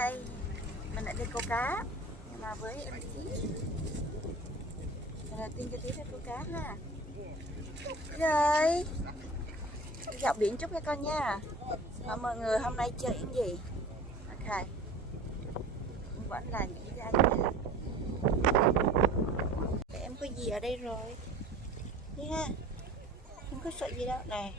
nay mình lại đi câu cá, nhưng mà với em Chí. Lần đầu tiên cho tí đi câu cá ha. Rồi dạo biển chút cho con nha. Và mọi người hôm nay chơi những gì? Ok, vẫn là nhảy ra nha. Em có gì ở đây rồi đi ha, không có sợ gì đâu này.